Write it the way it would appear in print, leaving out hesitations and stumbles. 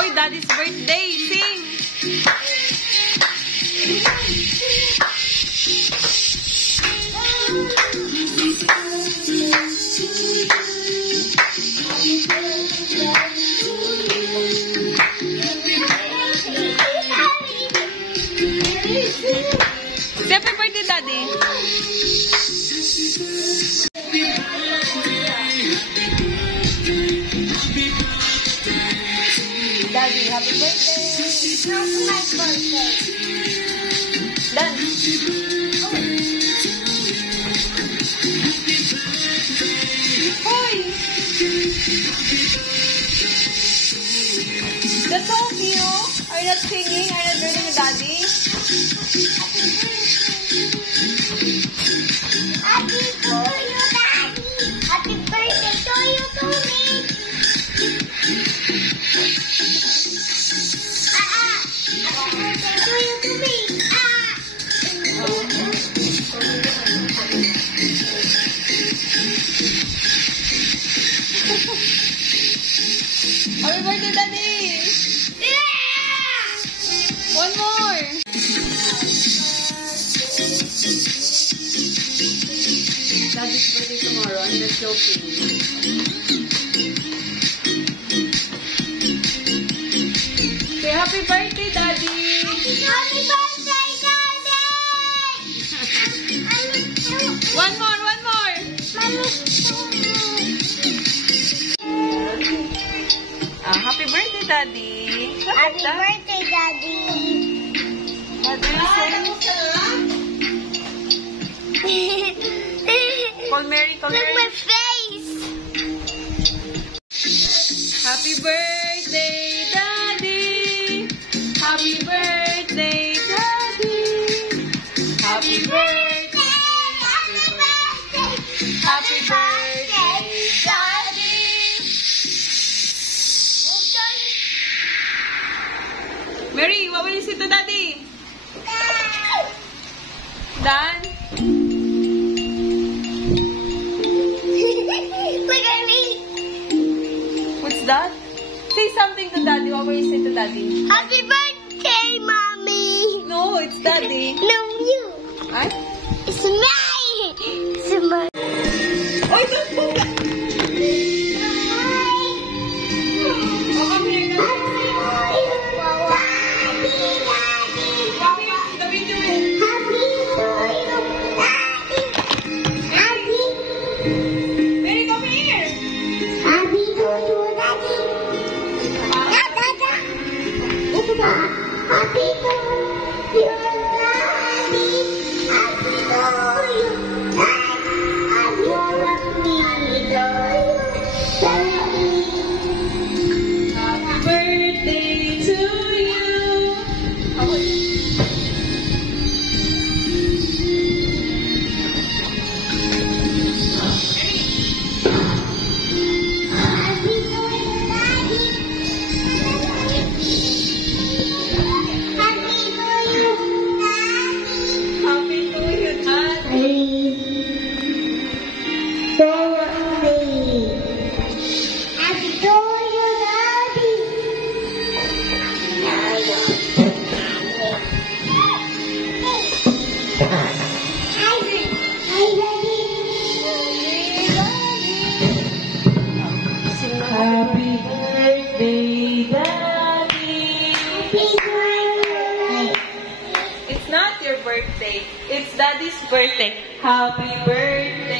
Hoy, Daddy's birthday. Sing! Happy birthday, Daddy! Daddy, happy birthday! How's my birthday? Done! Hoy! That's all of you. Are you not singing? Are you not joining with Daddy? Happy to you, Daddy! Happy birthday to you, to me! Happy birthday to you, to me! Happy birthday, Daddy! One more! Daddy's birthday tomorrow. I'm not joking. Say happy birthday, Daddy! Happy birthday, Daddy! One more, one more! Happy birthday, Daddy! Happy birthday, Daddy! Call Mary, call Look Mary. my face! Happy birthday, Daddy! Happy birthday, Daddy! Happy birthday! Happy birthday, Daddy! Mary, what will you say to Daddy? Dan? Look at me! What's that? Say something to Daddy. What will you say to Daddy? Happy birthday, Mommy! No, it's Daddy. No, you! Ay? It's me! It's my... Oy, don't move! Oh, come here na. Come here, the video. Mary, come here. Happy birthday to you. Happy to you, Daddy. Happy birthday, Daddy. It's not your birthday. It's Daddy's birthday. Happy birthday.